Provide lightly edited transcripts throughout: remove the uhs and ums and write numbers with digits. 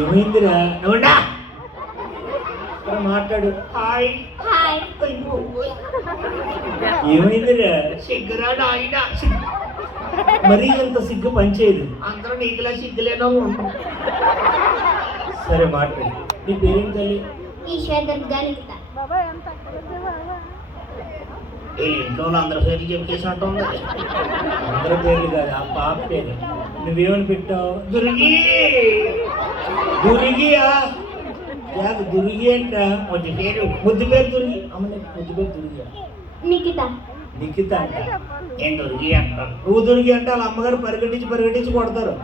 ఏమైందిరా నువ్వుండా మాట్లాడు. Hi hi. ఏమైందిరా? సిగ్గురా నాయన. మరీ అంత సిగ్గు పనిచేయదు. అందరూ నీకులా సిగ్గులేనో సరే మాట్లాడు. నీ పేరేం తల్లి? ఈశ్వర్ నికిత. ఈ ఇంట్లో అందరి పేర్లు చెప్పేసినట్టు ఉంది. అందరి పేర్లు కాదు, ఆ పాప పేరు. నువ్వేమని పెట్టావు? దుర్గి. దురిగియా? యాదు దురిగి అంట. ముద్దు పేరు. ముద్దు పేరు దురిగి. అమ్మ ముద్దు పేరు దురిగియా? నికిత. నిఖిత అంట. ఏం దుర్గి అంటారు. నువ్వు దురిగి అంటే వాళ్ళ అమ్మగారు పరిగెట్టించి కొడతారు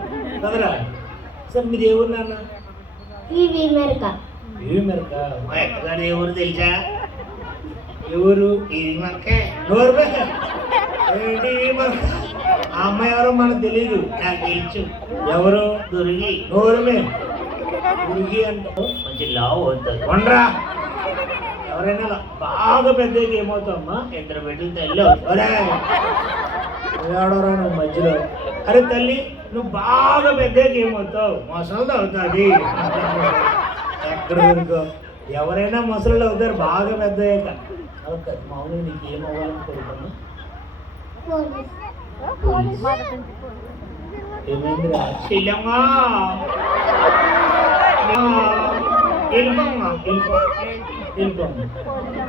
కదరా. సరే మీరు ఏ ఊరు నాన్న? ఇవి మెరక. ఏవి మెరక? మా ఎక్కగారు ఏ ఊరు తెలుసా? ఎవరు? ఇది మనకే. నోరు ఏంటి ఆ అమ్మాయి ఎవరో మనకు తెలియదు. నాకు తెలుసు. ఎవరు? దుర్గి. నోరమే దురిగి అంటావు. కొంచెం లావు అవుతుంది. వండ్రా. ఎవరైనా బాగా పెద్దగా ఏమవుతావమ్మా? ఇద్దరు బిడ్డలు తల్లి ఎవడరా నువ్వు మధ్యలో? అరే తల్లి, నువ్వు బాగా పెద్దగా ఏమవుతావు? మొసలు అవుతుంది. ఎక్కడ వరకు? ఎవరైనా మొసలు అవుతారు బాగా పెద్ద అయ్యాక. మామూలుగా నీకు ఏం అవ్వాలని కోరుకున్నా? ఏమైందిరా? చెల్లమ్మా. వెళ్ళిపోమ్మా. వెళ్ళిపోమ్మా.